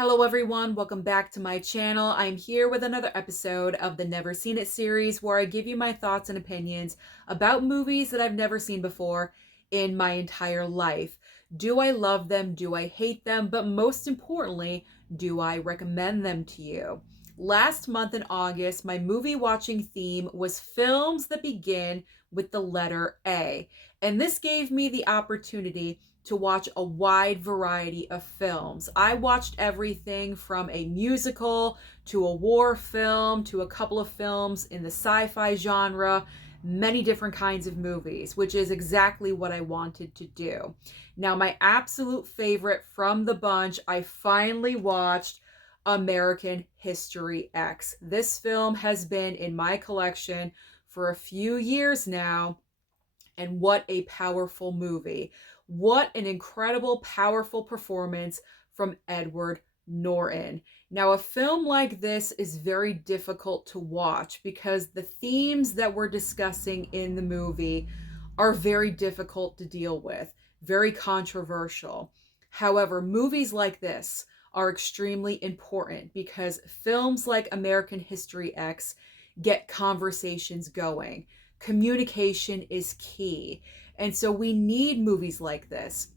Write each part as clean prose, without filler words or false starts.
Hello everyone, welcome back to my channel. I'm here with another episode of the Never Seen It series where I give you my thoughts and opinions about movies that I've never seen before in my entire life. Do I love them? Do I hate them? But most importantly, do I recommend them to you? Last month in August, my movie watching theme was films that begin with the letter A. And this gave me the opportunity to watch a wide variety of films. I watched everything from a musical to a war film to a couple of films in the sci-fi genre, many different kinds of movies, which is exactly what I wanted to do. Now, my absolute favorite from the bunch, I finally watched American History X. This film has been in my collection for a few years now, and what a powerful movie. What an incredible, powerful performance from Edward Norton. Now, a film like this is very difficult to watch because the themes that we're discussing in the movie are very difficult to deal with, very controversial. However, movies like this are extremely important because films like American History X get conversations going. Communication is key. And so we need movies like this.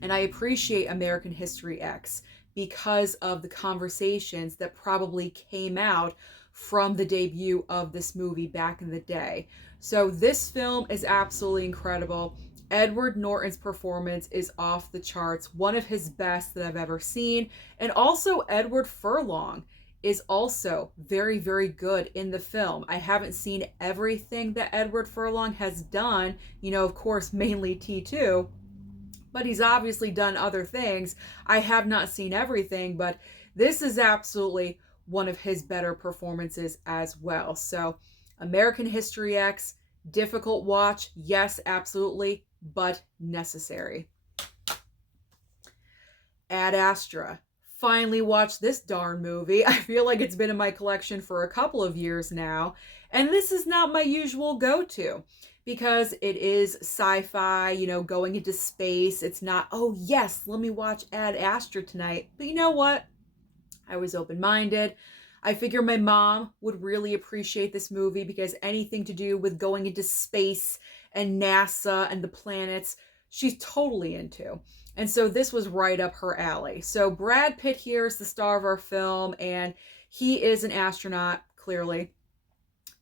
And I appreciate American History X because of the conversations that probably came out from the debut of this movie back in the day. So this film is absolutely incredible. Edward Norton's performance is off the charts, one of his best that I've ever seen. And also Edward Furlong is also very, very good in the film. I haven't seen everything that Edward Furlong has done, of course, mainly T2, but he's obviously done other things. I have not seen everything, but this is absolutely one of his better performances as well. So, American History X, difficult watch, yes, absolutely, but necessary. Ad Astra. Finally watched this darn movie. I feel like it's been in my collection for a couple of years now, and this is not my usual go-to because it is sci-fi, going into space. It's not, oh yes, let me watch Ad Astra tonight. But you know what? I was open-minded. I figure my mom would really appreciate this movie because anything to do with going into space and NASA and the planets, she's totally into. And so this was right up her alley. So Brad Pitt here is the star of our film, and he is an astronaut, clearly.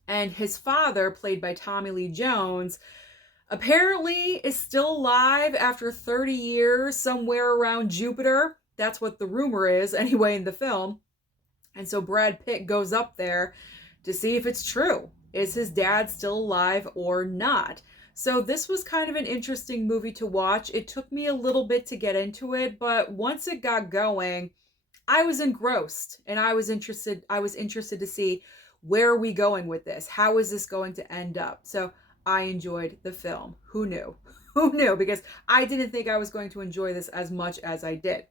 And his father, played by Tommy Lee Jones, apparently is still alive after 30 years somewhere around Jupiter. That's what the rumor is, anyway, in the film. And so Brad Pitt goes up there to see if it's true. Is his dad still alive or not? So this was kind of an interesting movie to watch. It took me a little bit to get into it, but once it got going, I was engrossed and I was interested to see, where are we going with this? How is this going to end up? So I enjoyed the film. Who knew? Who knew? Because I didn't think I was going to enjoy this as much as I did.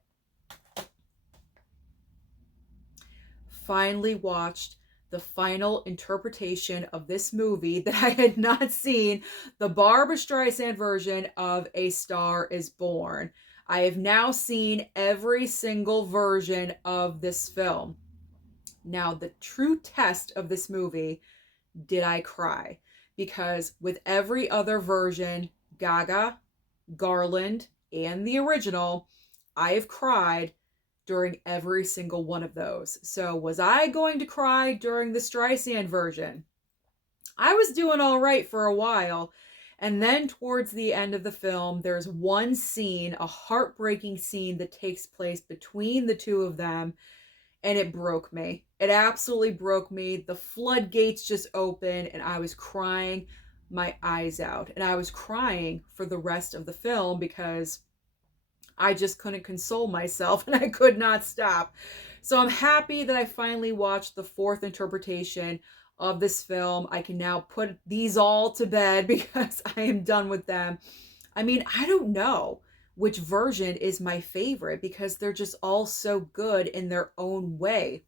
Finally watched the final interpretation of this movie that I had not seen, the Barbra Streisand version of A Star is Born. I have now seen every single version of this film. Now, the true test of this movie, did I cry? Because with every other version, Gaga, Garland, and the original, I have cried during every single one of those. So was I going to cry during the Streisand version? I was doing all right for a while. And then towards the end of the film, there's one scene, a heartbreaking scene that takes place between the two of them. And it broke me. It absolutely broke me. The floodgates just opened and I was crying my eyes out. And I was crying for the rest of the film because I just couldn't console myself and I could not stop. So I'm happy that I finally watched the fourth interpretation of this film. I can now put these all to bed because I am done with them. I mean, I don't know which version is my favorite because they're just all so good in their own way.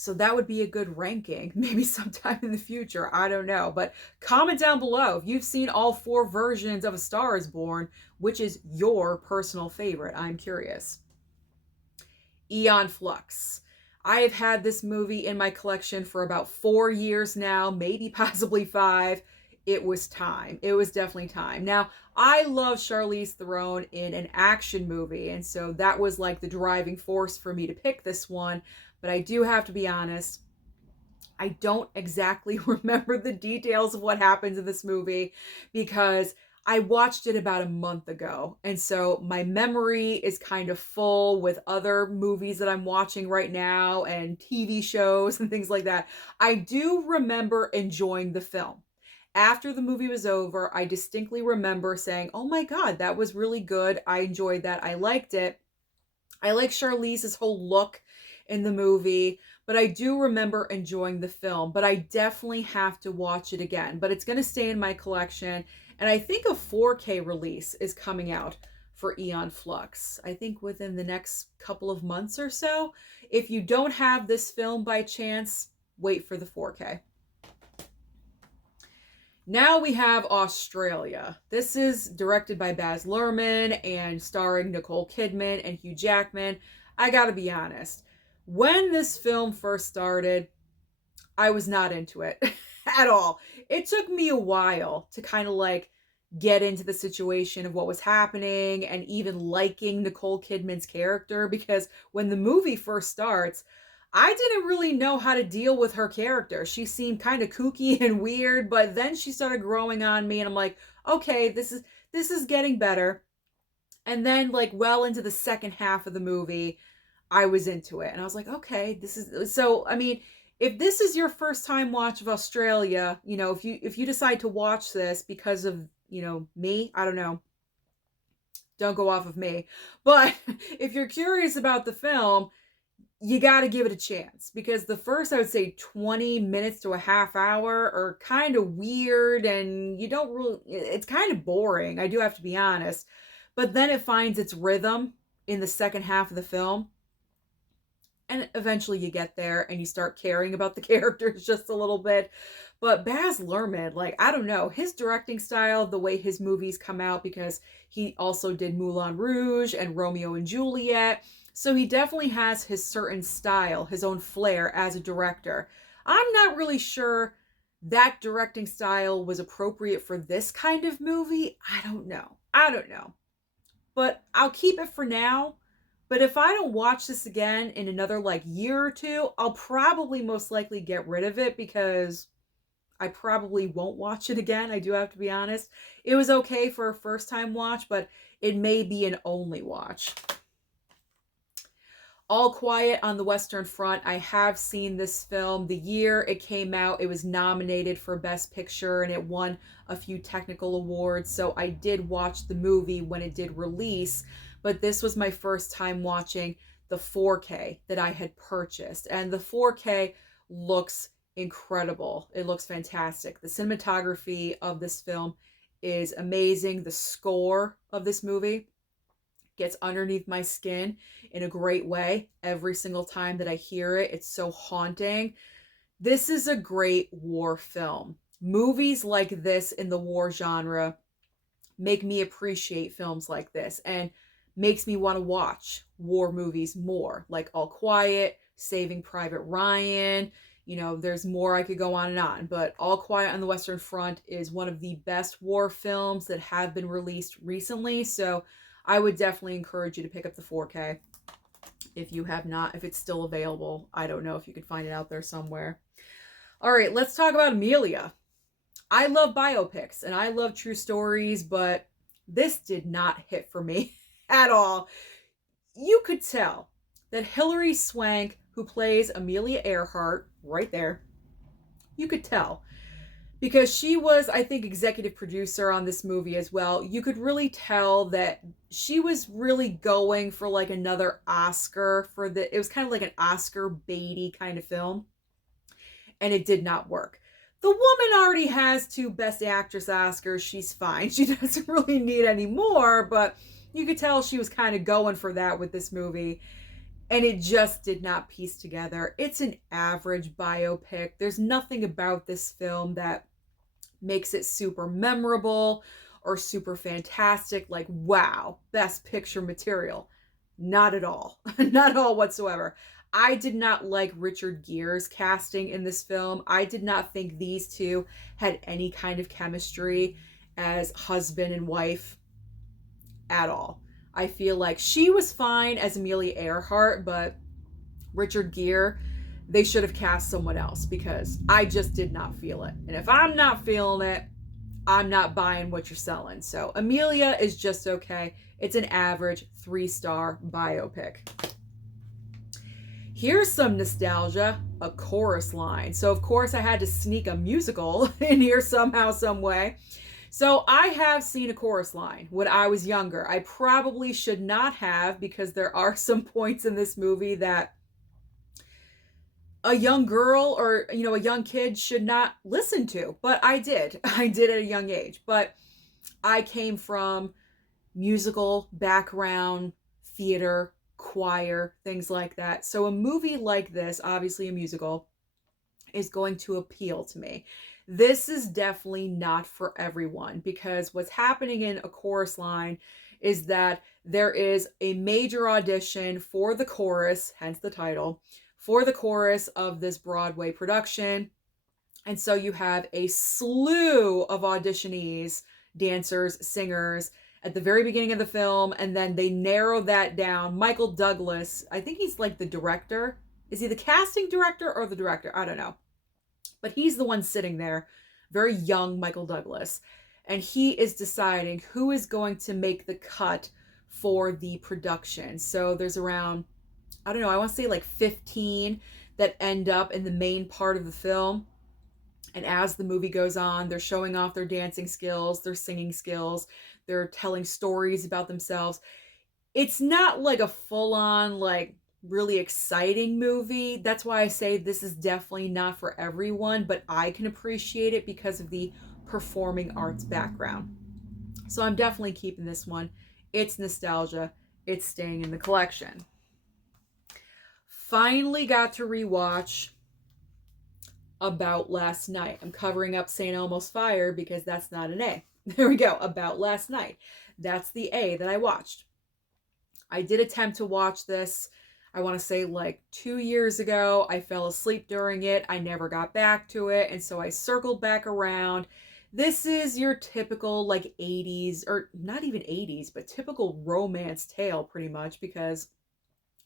So that would be a good ranking, maybe sometime in the future. I don't know. But comment down below if you've seen all four versions of A Star is Born, which is your personal favorite. I'm curious. Aeon Flux. I have had this movie in my collection for about 4 years now, maybe possibly 5. It was time. It was definitely time. Now, I love Charlize Theron in an action movie, and so that was like the driving force for me to pick this one. But I do have to be honest, I don't exactly remember the details of what happens in this movie because I watched it about a month ago. And so my memory is kind of full with other movies that I'm watching right now and TV shows and things like that. I do remember enjoying the film. After the movie was over, I distinctly remember saying, "Oh my God, that was really good. I enjoyed that. I liked it." I like Charlize's whole look in the movie, but I do remember enjoying the film. But I definitely have to watch it again. But it's going to stay in my collection. And I think a 4K release is coming out for Aeon Flux. I think within the next couple of months or so. If you don't have this film by chance, wait for the 4K. Now we have Australia. This is directed by Baz Luhrmann and starring Nicole Kidman and Hugh Jackman. I gotta be honest, when this film first started, I was not into it at all. It took me a while to kind of like get into the situation of what was happening and even liking Nicole Kidman's character, because when the movie first starts, I didn't really know how to deal with her character. She seemed kind of kooky and weird, but then she started growing on me and I'm like, okay, this is getting better. And then like well into the second half of the movie, I was into it. And I was like, okay, this is so I mean, if this is your first time watch of Australia, you know, if you decide to watch this because of, you know, me, I don't know. Don't go off of me. But if you're curious about the film, you got to give it a chance, because the first, I would say 20 minutes to a half hour are kind of weird and you don't really, it's kind of boring. I do have to be honest. But then it finds its rhythm in the second half of the film. And eventually you get there and you start caring about the characters just a little bit. But Baz Luhrmann, like, I don't know, his directing style, the way his movies come out, because he also did Moulin Rouge and Romeo and Juliet. So he definitely has his certain style, his own flair as a director. I'm not really sure that directing style was appropriate for this kind of movie. I don't know. But I'll keep it for now. But if I don't watch this again in another like year or two, I'll probably most likely get rid of it, because I probably won't watch it again. I do have to be honest. It was okay for a first time watch, but it may be an only watch. All Quiet on the Western Front. I have seen this film. The year it came out, it was nominated for Best Picture and it won a few technical awards. So I did watch the movie when it did release, but this was my first time watching the 4K that I had purchased. And the 4K looks incredible. It looks fantastic. The cinematography of this film is amazing. The score of this movie gets underneath my skin in a great way every single time that I hear it. It's so haunting. This is a great war film. Movies like this in the war genre make me appreciate films like this and makes me want to watch war movies more, like All Quiet, Saving Private Ryan. You know, there's more, I could go on and on, but All Quiet on the Western Front is one of the best war films that have been released recently. So I would definitely encourage you to pick up the 4K if you have not, if it's still available. I don't know if you could find it out there somewhere. All right, let's talk about Amelia. I love biopics and I love true stories, but this did not hit for me at all. You could tell that Hilary Swank, who plays Amelia Earhart, right there, you could tell, because she was, I think, executive producer on this movie as well. You could really tell that she was really going for like another Oscar for it was kind of like an Oscar baity kind of film. And it did not work. The woman already has 2 Best Actress Oscars. She's fine. She doesn't really need any more, but you could tell she was kind of going for that with this movie. And it just did not piece together. It's an average biopic. There's nothing about this film that makes it super memorable or super fantastic, like, wow, best picture material. Not at all. Not at all whatsoever. I did not like Richard Gere's casting in this film. I did not think these two had any kind of chemistry as husband and wife at all. I feel like she was fine as Amelia Earhart, but Richard Gere, they should have cast someone else because I just did not feel it. And if I'm not feeling it, I'm not buying what you're selling. So Amelia is just okay. It's an average 3-star biopic. Here's some nostalgia, a chorus line. So of course I had to sneak a musical in here somehow, some way. So I have seen a chorus line when I was younger. I probably should not have, because there are some points in this movie that a young girl or, you know, a young kid should not listen to. But I did. I did at a young age. But I came from musical background, theater, choir, things like that. So a movie like this, obviously a musical, is going to appeal to me. This is definitely not for everyone, because what's happening in a chorus line is that there is a major audition for the chorus, hence the title, for the chorus of this Broadway production. And so you have a slew of auditionees, dancers, singers at the very beginning of the film, and then they narrow that down. Michael Douglas, I think he's like the director. Is he the casting director or the director? I don't know. But he's the one sitting there, very young Michael Douglas. And he is deciding who is going to make the cut for the production. So there's around, I don't know, I want to say like 15 that end up in the main part of the film. And as the movie goes on, they're showing off their dancing skills, their singing skills, they're telling stories about themselves. It's not like a full-on, like, really exciting movie. That's why I say this is definitely not for everyone, but I can appreciate it because of the performing arts background. So I'm definitely keeping this one. It's nostalgia. It's staying in the collection. Finally got to rewatch About Last Night. I'm covering up St. Elmo's Fire because that's not an A. There we go. About Last Night. That's the A that I watched. I did attempt to watch this, I want to say like 2 years ago. I fell asleep during it. I never got back to it. And so I circled back around. This is your typical like 80s, or not even 80s, but typical romance tale pretty much, because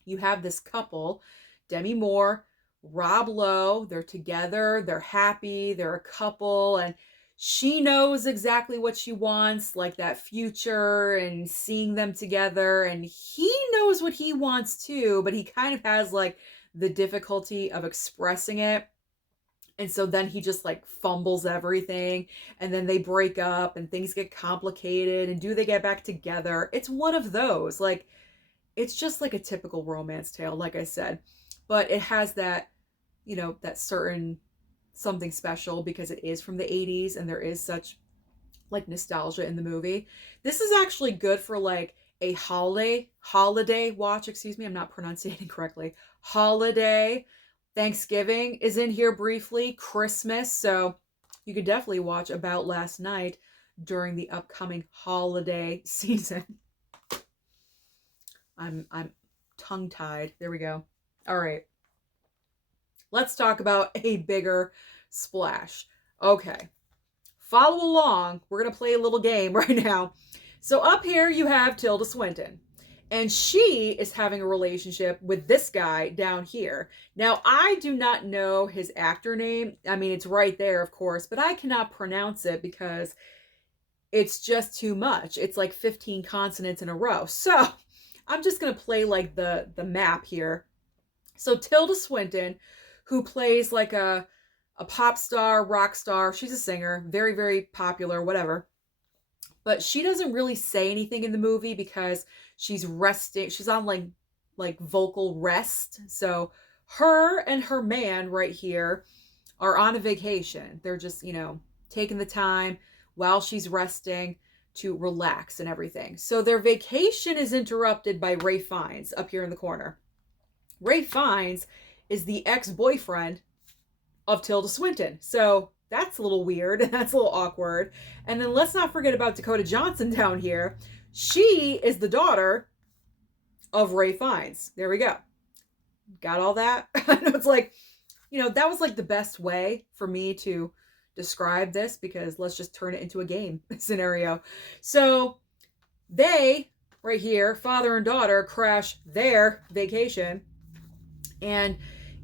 you have this couple, Demi Moore, Rob Lowe. They're together. They're happy. They're a couple. And she knows exactly what she wants, like that future and seeing them together. And he knows what he wants too, but he kind of has like the difficulty of expressing it. And so then he just like fumbles everything, and then they break up and things get complicated. And do they get back together? It's one of those, like, it's just like a typical romance tale, like I said, but it has that, you know, that certain something special because it is from the 80s and there is such like nostalgia in the movie. This is actually good for like a holiday watch, excuse me, I'm not pronunciating correctly. Holiday. Thanksgiving is in here briefly, Christmas, so you could definitely watch About Last Night during the upcoming holiday season. I'm tongue-tied. There we go. All right. Let's talk about a bigger splash. Okay. Follow along. We're going to play a little game right now. So up here you have Tilda Swinton. And she is having a relationship with this guy down here. Now, I do not know his actor name. I mean, it's right there, of course, but I cannot pronounce it because it's just too much. It's like 15 consonants in a row. So I'm just going to play like the map here. So Tilda Swinton, who plays like a pop star, rock star. She's a singer, very, very popular, whatever. But she doesn't really say anything in the movie because she's resting. She's on like vocal rest. So her and her man right here are on a vacation. They're just, you know, taking the time while she's resting to relax and everything. So their vacation is interrupted by Ray Fiennes up here in the corner. Ray Fiennes is the ex-boyfriend of Tilda Swinton. So that's a little weird. That's a little awkward. And then let's not forget about Dakota Johnson down here. She is the daughter of Ralph Fiennes. There we go. Got all that? I know it's like, that was like the best way for me to describe this, because let's just turn it into a game scenario. So they, right here, father and daughter, crash their vacation, and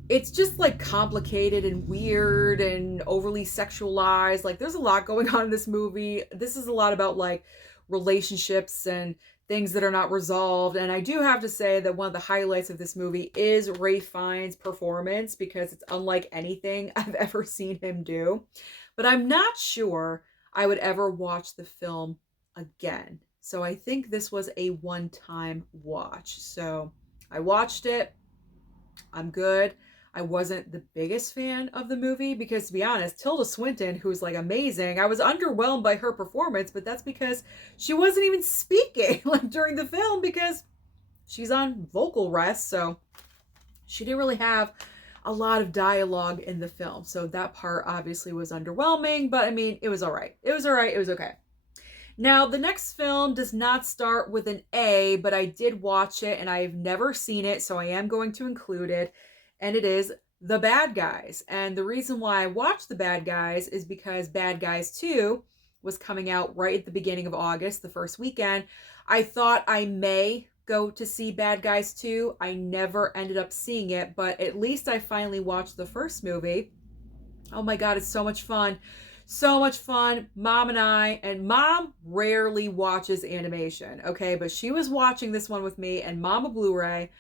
it's just like complicated and weird and overly sexualized. Like, there's a lot going on in this movie. This is a lot about like relationships and things that are not resolved. And I do have to say that one of the highlights of this movie is Ralph Fiennes' performance, because it's unlike anything I've ever seen him do. But I'm not sure I would ever watch the film again. So I think this was a one-time watch. So I watched it. I'm good. I wasn't the biggest fan of the movie because, to be honest, Tilda Swinton, who's like amazing, I was underwhelmed by her performance, but that's because she wasn't even speaking like during the film, because she's on vocal rest, so she didn't really have a lot of dialogue in the film. So that part obviously was underwhelming, but I mean, it was all right. It was all right. It was okay. Now, the next film does not start with an A, but I did watch it and I've never seen it, so I am going to include it. And it is The Bad Guys. And the reason why I watched The Bad Guys is because Bad Guys 2 was coming out right at the beginning of August, the first weekend. I thought I may go to see Bad Guys 2. I never ended up seeing it, but at least I finally watched the first movie. Oh my God, it's so much fun. So much fun. Mom and Mom rarely watches animation, okay? But she was watching this one with me, and Mama Blu-ray,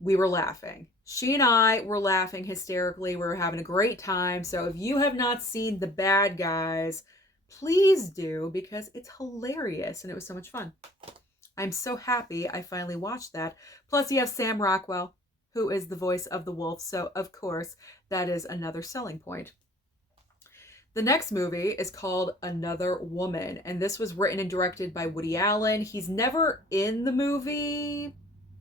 we were laughing. She and I were laughing hysterically. We were having a great time. So if you have not seen The Bad Guys, please do, because it's hilarious and it was so much fun. I'm so happy I finally watched that. Plus you have Sam Rockwell, who is the voice of the wolf. So of course, that is another selling point. The next movie is called Another Woman, and this was written and directed by Woody Allen. He's never in the movie.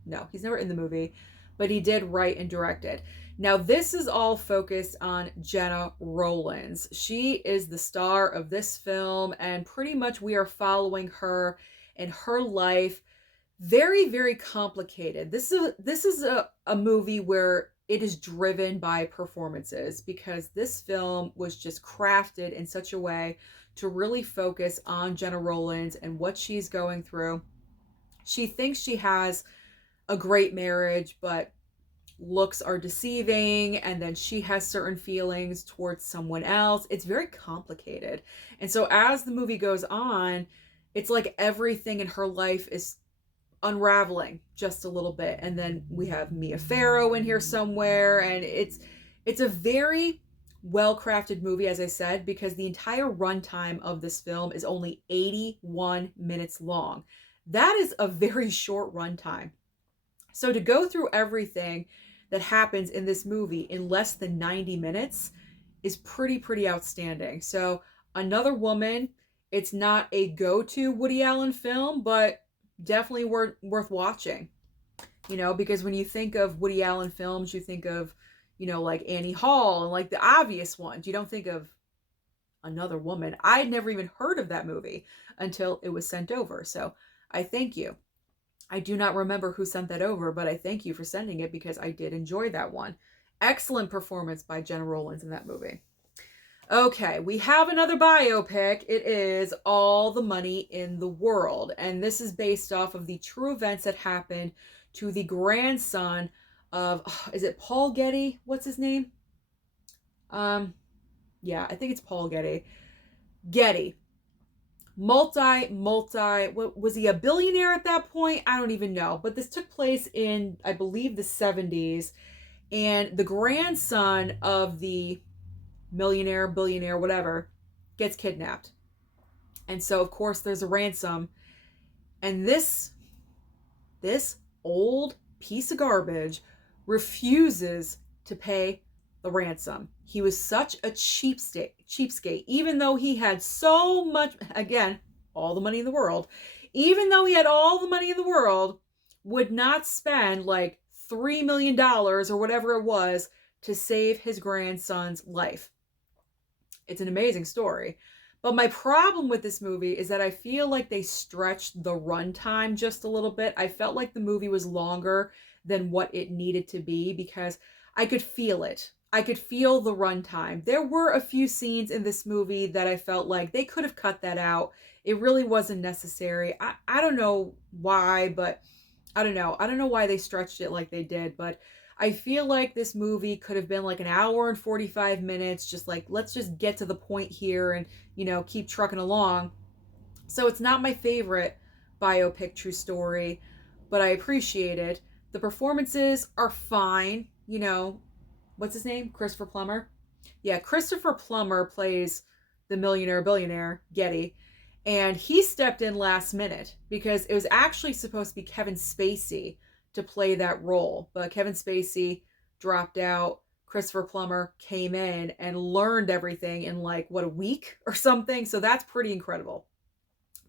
No, he's never in the movie, but he did write and direct it. Now, this is all focused on Jenna Rollins. She is the star of this film, and pretty much we are following her and her life. Very, very complicated. This is a movie where it is driven by performances, because this film was just crafted in such a way to really focus on Jenna Rollins and what she's going through. She thinks she has a great marriage, but looks are deceiving, and then she has certain feelings towards someone else. It's very complicated. And so as the movie goes on, it's like everything in her life is unraveling just a little bit. And then we have Mia Farrow in here somewhere, and it's a very well-crafted movie, as I said, because the entire runtime of this film is only 81 minutes long. That is a very short runtime. So to go through everything that happens in this movie in less than 90 minutes is pretty outstanding. So Another Woman, it's not a go-to Woody Allen film, but definitely worth watching. Because when you think of Woody Allen films, you think of, like Annie Hall and like the obvious ones. You don't think of Another Woman. I'd never even heard of that movie until it was sent over. So I thank you. I do not remember who sent that over, but I thank you for sending it, because I did enjoy that one. Excellent performance by Jenna Rollins in that movie. Okay, we have another biopic. It is All the Money in the World, and this is based off of the true events that happened to the grandson of, is it Paul Getty? What's his name? Yeah, I think it's Paul Getty. Getty. What was he, a billionaire at that point? I don't even know. But this took place in, I believe, the 70s. And the grandson of the millionaire, billionaire, whatever, gets kidnapped. And so, of course, there's a ransom. And this old piece of garbage refuses to pay the ransom. He was such a cheapskate, even though he had so much, again, all the money in the world, even though he had all the money in the world, would not spend like $3 million or whatever it was to save his grandson's life. It's an amazing story. But my problem with this movie is that I feel like they stretched the runtime just a little bit. I felt like the movie was longer than what it needed to be because I could feel it. I could feel the runtime. There were a few scenes in this movie that I felt like they could have cut that out. It really wasn't necessary. I don't know why, but I don't know. I don't know why they stretched it like they did, but I feel like this movie could have been like an hour and 45 minutes, just like, let's just get to the point here and, keep trucking along. So it's not my favorite biopic true story, but I appreciate it. The performances are fine. What's his name? Christopher Plummer? Yeah, Christopher Plummer plays the millionaire billionaire, Getty. And he stepped in last minute because it was actually supposed to be Kevin Spacey to play that role. But Kevin Spacey dropped out. Christopher Plummer came in and learned everything in like, a week or something. So that's pretty incredible.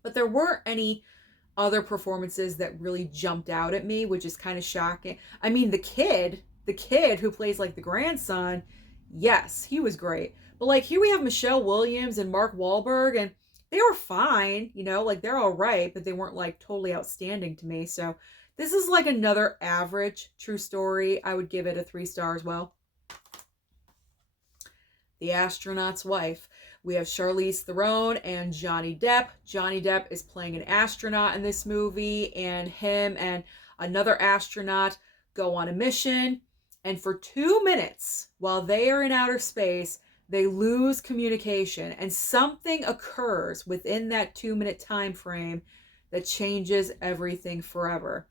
But there weren't any other performances that really jumped out at me, which is kind of shocking. I mean, the kid who plays like the grandson, yes, he was great. But like here we have Michelle Williams and Mark Wahlberg, and they were fine, like they're all right, but they weren't like totally outstanding to me. So this is like another average true story. I would give it a 3 stars. Well, The Astronaut's Wife. We have Charlize Theron and Johnny Depp. Johnny Depp is playing an astronaut in this movie, and him and another astronaut go on a mission. And for 2 minutes, while they are in outer space, they lose communication, and something occurs within that 2-minute time frame that changes everything forever.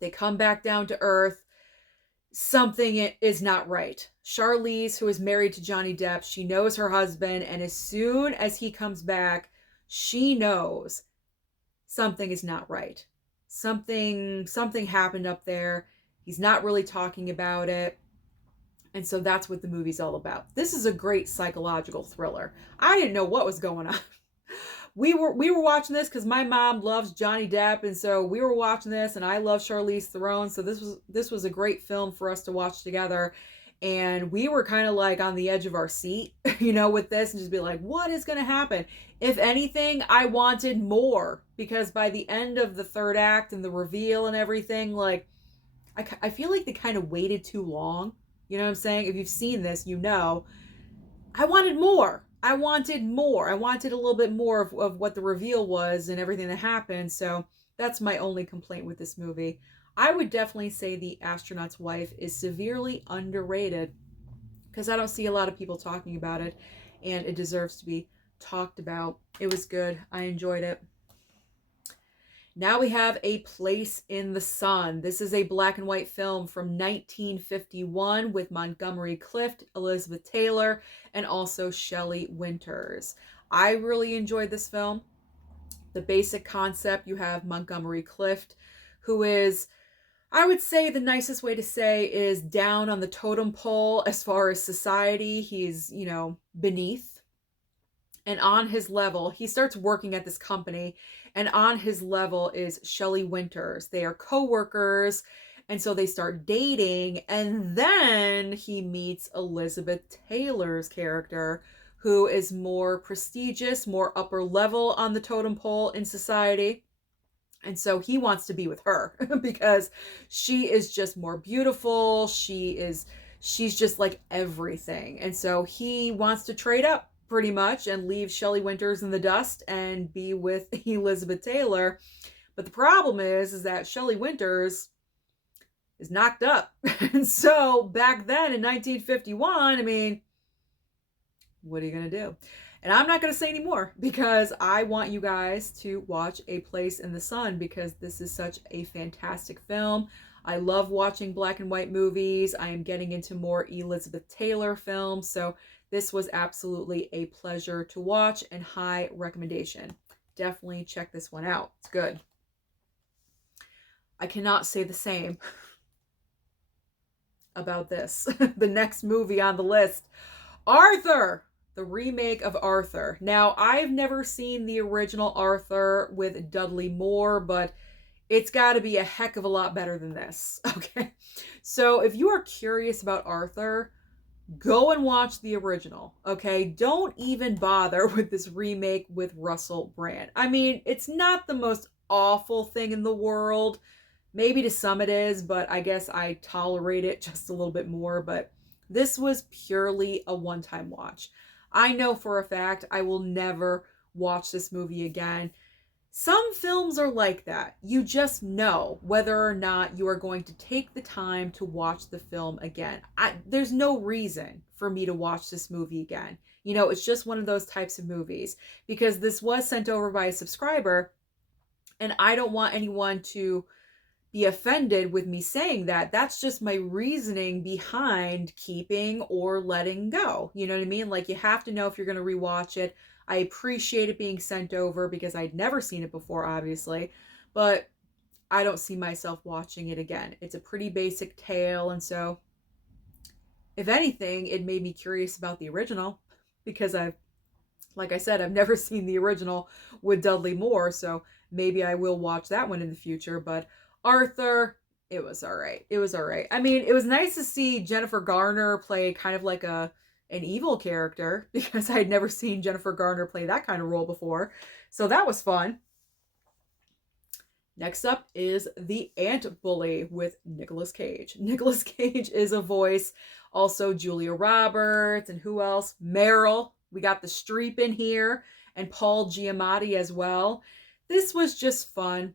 They come back down to Earth. Something is not right. Charlize, who is married to Johnny Depp, she knows her husband, and as soon as he comes back, she knows something is not right. Something happened up there. He's not really talking about it. And so that's what the movie's all about. This is a great psychological thriller. I didn't know what was going on. We were watching this because my mom loves Johnny Depp, and so we were watching this, and I love Charlize Theron, so this was a great film for us to watch together. And we were kind of like on the edge of our seat, with this, and just be like, what is going to happen? If anything, I wanted more, because by the end of the third act and the reveal and everything, like, I feel like they kind of waited too long. You know what I'm saying? If you've seen this, I wanted more. I wanted more. I wanted a little bit more of what the reveal was and everything that happened. So that's my only complaint with this movie. I would definitely say The Astronaut's Wife is severely underrated because I don't see a lot of people talking about it, and it deserves to be talked about. It was good. I enjoyed it. Now we have A Place in the Sun. This is a black and white film from 1951 with Montgomery Clift, Elizabeth Taylor, and also Shelley Winters. I really enjoyed this film. The basic concept, you have Montgomery Clift, who is, I would say the nicest way to say is down on the totem pole as far as society. He's, beneath. And on his level, he starts working at this company, and on his level is Shelley Winters. They are co-workers, and so they start dating, and then he meets Elizabeth Taylor's character, who is more prestigious, more upper level on the totem pole in society. And so he wants to be with her because she is just more beautiful. She's just like everything. And so he wants to trade up pretty much and leave Shelley Winters in the dust and be with Elizabeth Taylor. But the problem is that Shelley Winters is knocked up. And so back then in 1951, I mean, what are you going to do? And I'm not going to say any more because I want you guys to watch A Place in the Sun because this is such a fantastic film. I love watching black and white movies. I am getting into more Elizabeth Taylor films. So this was absolutely a pleasure to watch and high recommendation. Definitely check this one out. It's good. I cannot say the same about this. The next movie on the list, Arthur, the remake of Arthur. Now, I've never seen the original Arthur with Dudley Moore, but it's got to be a heck of a lot better than this. Okay. So if you are curious about Arthur, go and watch the original, okay? Don't even bother with this remake with Russell Brand. I mean, it's not the most awful thing in the world. Maybe to some it is, but I guess I tolerate it just a little bit more. But this was purely a one-time watch. I know for a fact I will never watch this movie again. Some films are like that. You just know whether or not you are going to take the time to watch the film again. There's no reason for me to watch this movie again. You know, it's just one of those types of movies because this was sent over by a subscriber, and I don't want anyone to be offended with me saying that. That's just my reasoning behind keeping or letting go. You know what I mean? Like, you have to know if you're going to rewatch it. I appreciate it being sent over because I'd never seen it before, obviously, but I don't see myself watching it again. It's a pretty basic tale, and so if anything, it made me curious about the original because like I said, I've never seen the original with Dudley Moore, so maybe I will watch that one in the future. But Arthur, it was all right. It was all right. I mean, it was nice to see Jennifer Garner play kind of like an evil character because I had never seen Jennifer Garner play that kind of role before. So that was fun. Next up is The Ant Bully with Nicolas Cage. Nicolas Cage is a voice. Also Julia Roberts, and who else? Meryl. We got the Streep in here, and Paul Giamatti as well. This was just fun.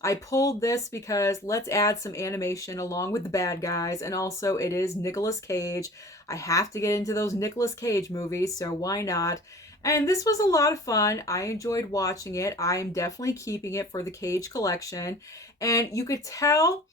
I pulled this because let's add some animation along with the bad guys, and also it is Nicolas Cage. I have to get into those Nicolas Cage movies, so why not? And this was a lot of fun. I enjoyed watching it. I am definitely keeping it for the Cage collection. And you could tell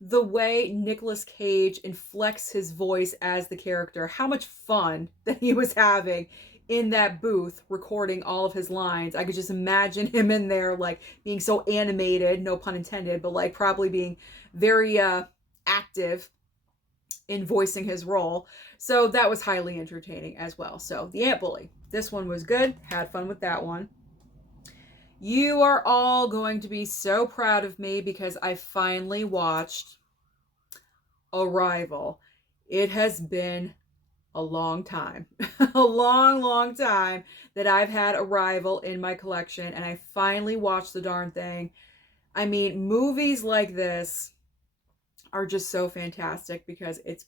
the way Nicolas Cage inflects his voice as the character, how much fun that he was having in that booth recording all of his lines. I could just imagine him in there like being so animated, no pun intended, but like probably being very active in voicing his role. So that was highly entertaining as well. So The Ant Bully, this one was good. Had fun with that one. You are all going to be so proud of me because I finally watched Arrival. It has been a long time, a long time that I've had Arrival in my collection, and I finally watched the darn thing. I mean, movies like this are just so fantastic because it's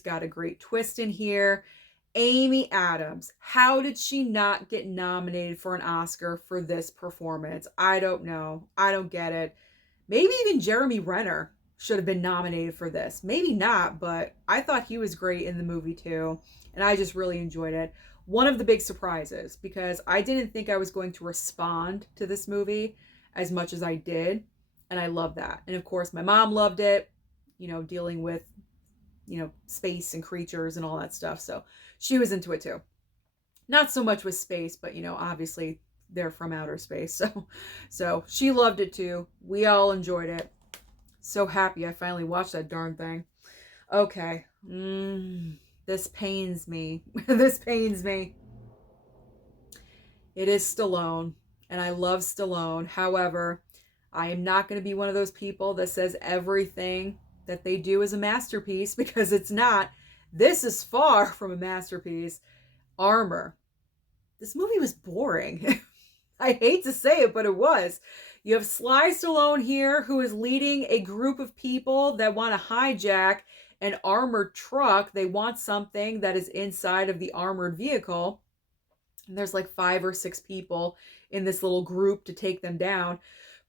got a great twist in here. Amy Adams, how did she not get nominated for an Oscar for this performance? I don't know. I don't get it. Maybe even Jeremy Renner should have been nominated for this. Maybe not, but I thought he was great in the movie too, and I just really enjoyed it. One of the big surprises, because I didn't think I was going to respond to this movie as much as I did, and I love that. And of course, my mom loved it, you know, dealing with, you know, space and creatures and all that stuff, so she was into it too. Not so much with space, but you know, obviously they're from outer space, so she loved it too. We all enjoyed it. So happy I finally watched that darn thing. Okay. This pains me. This pains me. It is Stallone, and I love Stallone. However, I am not going to be one of those people that says everything that they do is a masterpiece, because it's not. This is far from a masterpiece. Armor. This movie was boring. I hate to say it, but it was. You have Sly Stallone here, who is leading a group of people that want to hijack an armored truck. They want something that is inside of the armored vehicle. And there's like 5 or 6 people in this little group to take them down.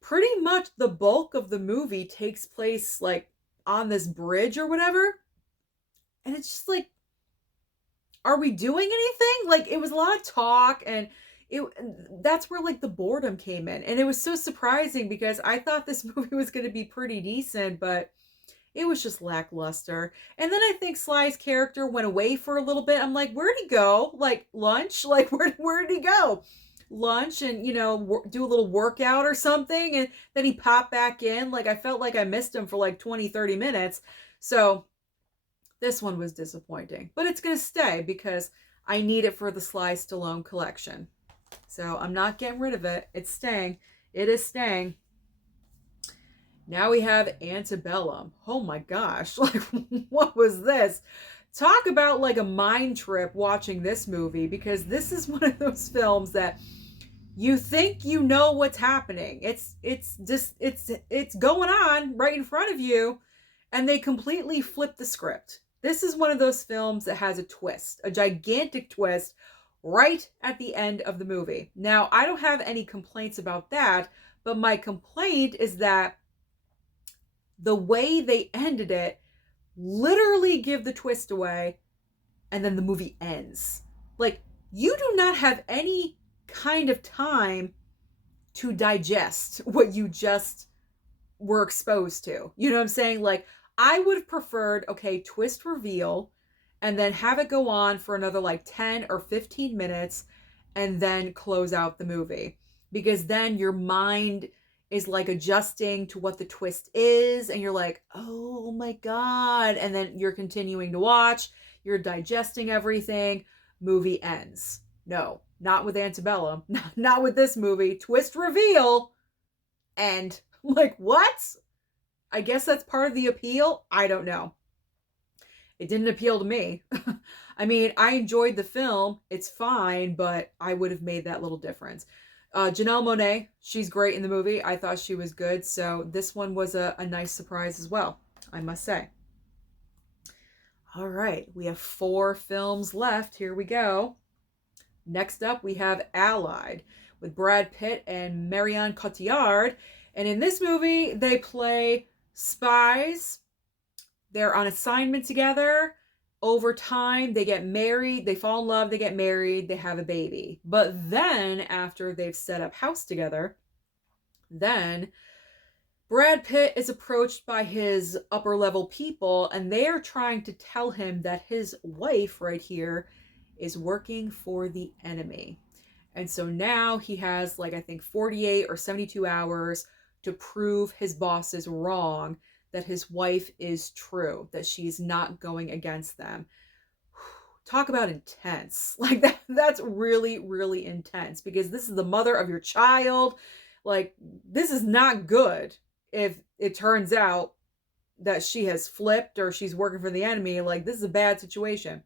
Pretty much the bulk of the movie takes place like on this bridge or whatever. And it's just like, are we doing anything? Like, it was a lot of talk, and that's where like the boredom came in. And it was so surprising because I thought this movie was going to be pretty decent, but it was just lackluster. And then I think Sly's character went away for a little bit. I'm like, where'd he go? Like lunch? Like where did he go? Lunch, and you know, do a little workout or something, and then he popped back in. Like, I felt like I missed him for like 20-30 minutes. So this one was disappointing, but it's going to stay because I need it for the Sly Stallone collection. So I'm not getting rid of it. It's staying. It is staying. Now we have Antebellum. Oh my gosh. Like, what was this? talk about like a mind trip watching this movie, because this is one of those films that you think you know what's happening. It's going on right in front of you, and they completely flip the script. This is one of those films that has a twist, a gigantic twist right at the end of the movie. Now, I don't have any complaints about that, but my complaint is that the way they ended it literally give the twist away, and then the movie ends. Like, you do not have any kind of time to digest what you just were exposed to. You know what I'm saying? Like, I would have preferred, okay, twist reveal, and then have it go on for another like 10 or 15 minutes, and then close out the movie. Because then your mind is like adjusting to what the twist is, and you're like, oh my God. And then you're continuing to watch, you're digesting everything, movie ends. No, not with Antebellum, not with this movie. Twist reveal, and I'm like, what? I guess that's part of the appeal. I don't know. It didn't appeal to me. I mean, I enjoyed the film. It's fine, but I would have made that little difference. Janelle Monáe, she's great in the movie. I thought she was good. So this one was a nice surprise as well, I must say. All right, we have 4 films left. Here we go. Next up, we have Allied with Brad Pitt and Marion Cotillard. And in this movie, they play spies. They're on assignment together. Over time, they get married. They fall in love. They get married. They have a baby. But then, after they've set up house together, then Brad Pitt is approached by his upper level people, and they are trying to tell him that his wife right here is working for the enemy. And so now he has, like, I think 48 or 72 hours to prove his boss is wrong, that his wife is true, that she's not going against them. Talk about intense. Like, that's really, really intense, because this is the mother of your child. Like, this is not good if it turns out that she has flipped or she's working for the enemy. Like, this is a bad situation.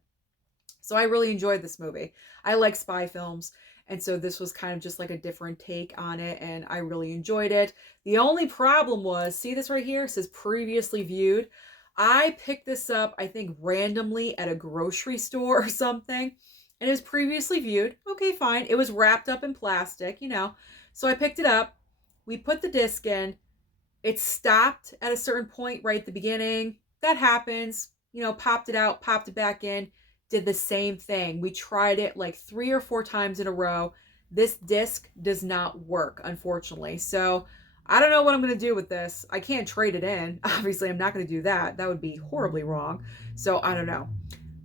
So I really enjoyed this movie. I like spy films, and so this was kind of just like a different take on it, and I really enjoyed it. The only problem was, see this right here? It says previously viewed. I picked this up, I think, randomly at a grocery store or something, and it was previously viewed. Okay, fine. It was wrapped up in plastic, you know. So I picked it up. We put the disc in. It stopped at a certain point right at the beginning. That happens. You know, popped it out, popped it back in. Did the same thing. We tried it like 3 or 4 times in a row. This disc does not work, unfortunately. So I don't know what I'm going to do with this. I can't trade it in. Obviously, I'm not going to do that. That would be horribly wrong. So I don't know.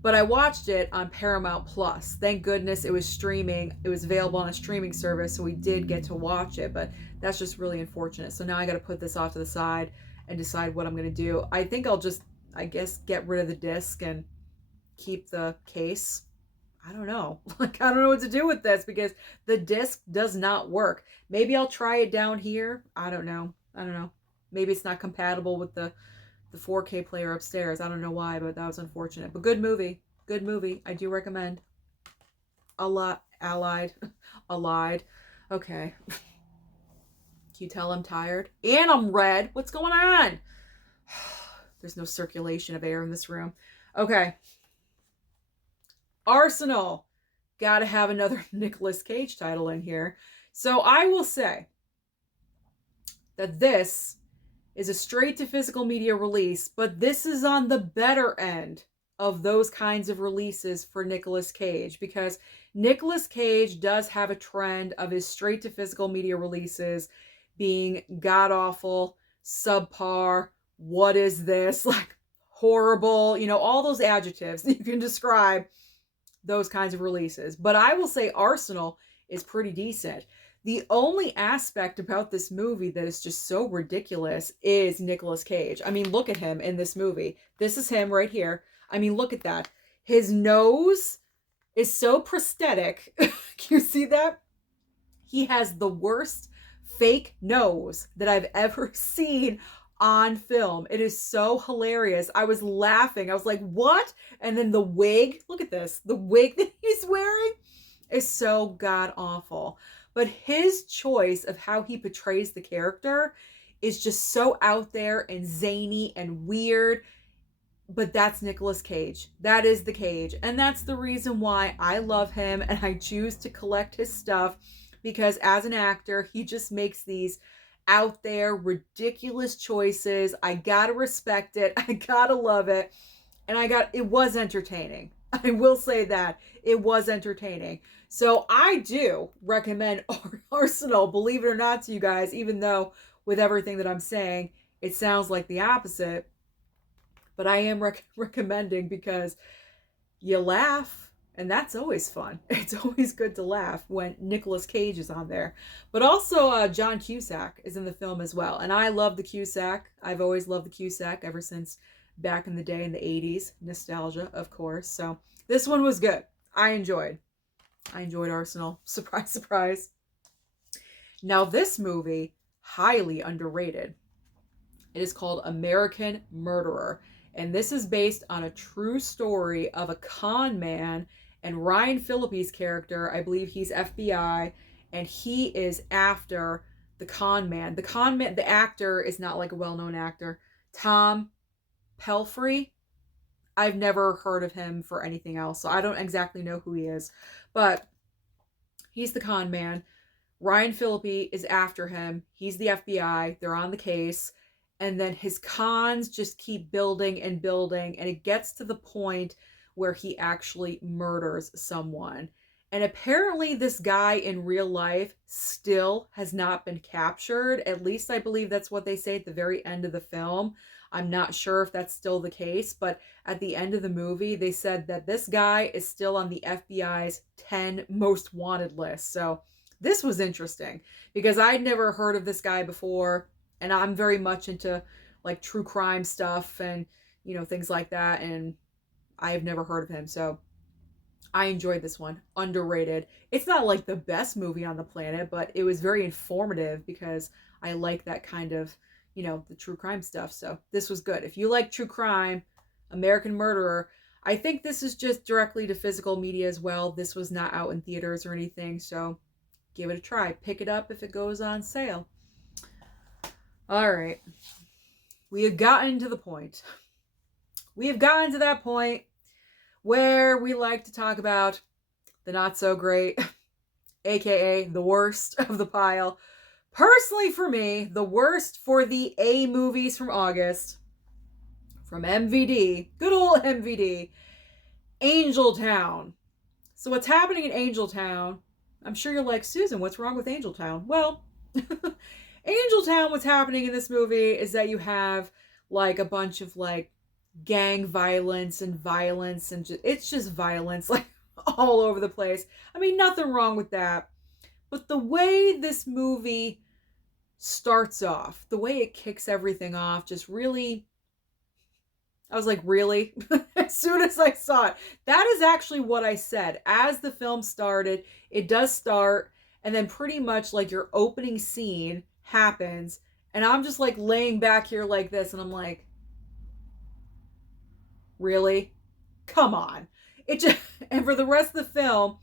But I watched it on Paramount Plus. Thank goodness it was streaming. It was available on a streaming service, so we did get to watch it. But that's just really unfortunate. So now I got to put this off to the side and decide what I'm going to do. I think I'll just, I guess, get rid of the disc and keep the case. I don't know. Like, I don't know what to do with this, because the disc does not work. Maybe I'll try it down here. I don't know. Maybe it's not compatible with the 4K player upstairs. I don't know why, but that was unfortunate. But good movie. Good movie. I do recommend. Allied. Allied. Okay. Can you tell I'm tired? And I'm red. What's going on? There's no circulation of air in this room. Okay. Arsenal. Gotta have another Nicolas Cage title in here. So I will say that this is a straight to physical media release, but this is on the better end of those kinds of releases for Nicolas Cage, because Nicolas Cage does have a trend of his straight to physical media releases being god-awful, subpar, what is this, like horrible, you know, all those adjectives that you can describe those kinds of releases. But I will say Arsenal is pretty decent. The only aspect about this movie that is just so ridiculous is Nicolas Cage. I mean, look at him in this movie. This is him right here. I mean, look at that. His nose is so prosthetic. Can you see that? He has the worst fake nose that I've ever seen on film. It is so hilarious. I was laughing. I was like, what? And then the wig, look at this. The wig that he's wearing is so god awful. But his choice of how he portrays the character is just so out there and zany and weird. But that's Nicolas Cage. That is the Cage. And that's the reason why I love him and I choose to collect his stuff, because as an actor, he just makes these out there ridiculous choices. I gotta respect it. I gotta love it. And it was entertaining. I will say that. It was entertaining. So I do recommend Arsenal, believe it or not, to you guys, even though with everything that I'm saying, it sounds like the opposite. But I am recommending because you laugh, and that's always fun. It's always good to laugh when Nicolas Cage is on there. But also John Cusack is in the film as well. And I love the Cusack. I've always loved the Cusack ever since back in the day in the 80s. Nostalgia, of course. So this one was good. I enjoyed Arsenal. Surprise, surprise. Now this movie, highly underrated. It is called American Murderer. And this is based on a true story of a con man, and Ryan Phillippe's character, I believe he's FBI, and he is after the con man. The actor is not like a well-known actor. Tom Pelphrey. I've never heard of him for anything else, so I don't exactly know who he is. But he's the con man. Ryan Phillippe is after him. He's the FBI. They're on the case. And then his cons just keep building and building. And it gets to the point where he actually murders someone. And apparently this guy in real life still has not been captured. At least I believe that's what they say at the very end of the film. I'm not sure if that's still the case, but at the end of the movie, they said that this guy is still on the FBI's 10 most wanted list. So this was interesting because I'd never heard of this guy before. And I'm very much into like true crime stuff and, you know, things like that. And I have never heard of him. So I enjoyed this one. Underrated. It's not like the best movie on the planet, but it was very informative because I like that kind of, you know, the true crime stuff. So this was good. If you like true crime, American Murderer, I think this is just directly to physical media as well. This was not out in theaters or anything. So give it a try. Pick it up if it goes on sale. All right. We have gotten to the point. We have gotten to that point where we like to talk about the not so great, aka the worst of the pile. Personally for me, the worst for the A movies from August, from MVD, good old MVD, Angel Town. So what's happening in Angel Town? I'm sure you're like, Susan, what's wrong with Angel Town? Well, Angel Town, what's happening in this movie is that you have like a bunch of like gang violence and it's just violence like all over the place. I mean, nothing wrong with that. But the way this movie starts off, the way it kicks everything off, just really, I was like, really? As soon as I saw it, that is actually what I said. As the film started, it does start, and then pretty much like your opening scene happens, and I'm just like laying back here like this, and I'm like, really? Come on. It just, and for the rest of the film,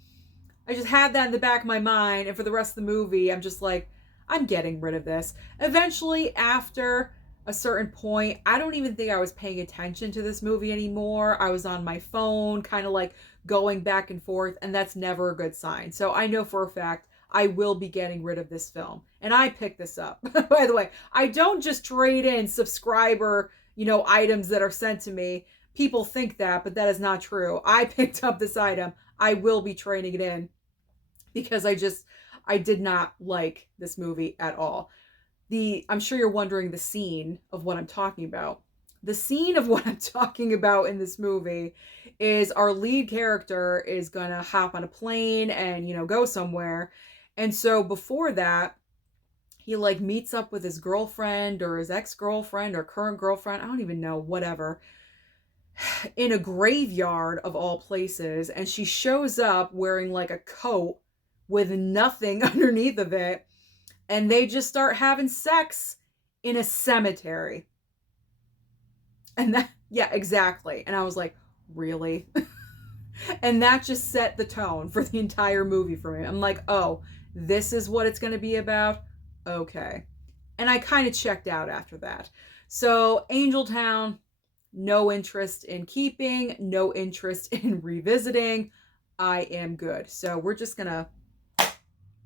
I just had that in the back of my mind, and for the rest of the movie, I'm just like, I'm getting rid of this. Eventually, after a certain point, I don't even think I was paying attention to this movie anymore. I was on my phone, kind of like going back and forth, and that's never a good sign. So I know for a fact I will be getting rid of this film. And I picked this up. By the way, I don't just trade in subscriber, items that are sent to me. People think that, but that is not true. I picked up this item. I will be trading it in because I did not like this movie at all. I'm sure you're wondering the scene of what I'm talking about. The scene of what I'm talking about in this movie is our lead character is going to hop on a plane and, go somewhere. And so before that, he like meets up with his girlfriend or his ex-girlfriend or current girlfriend. I don't even know, whatever. In a graveyard of all places. And she shows up wearing like a coat with nothing underneath of it. And they just start having sex in a cemetery. And that, yeah, exactly. And I was like, really? And that just set the tone for the entire movie for me. I'm like, oh, this is what it's going to be about? Okay. And I kind of checked out after that. So, Angeltown, no interest in keeping, no interest in revisiting. I am good. So, we're just going to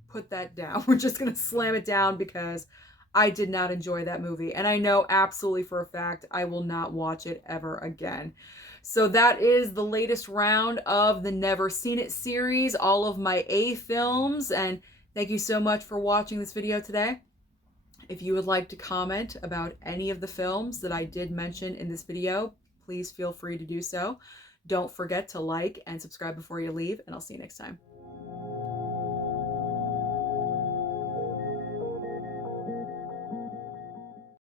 put that down. We're just going to slam it down because I did not enjoy that movie. And I know absolutely for a fact I will not watch it ever again. So that is the latest round of the Never Seen It series, all of my A films. And thank you so much for watching this video today. If you would like to comment about any of the films that I did mention in this video, please feel free to do so. Don't forget to like and subscribe before you leave, and I'll see you next time.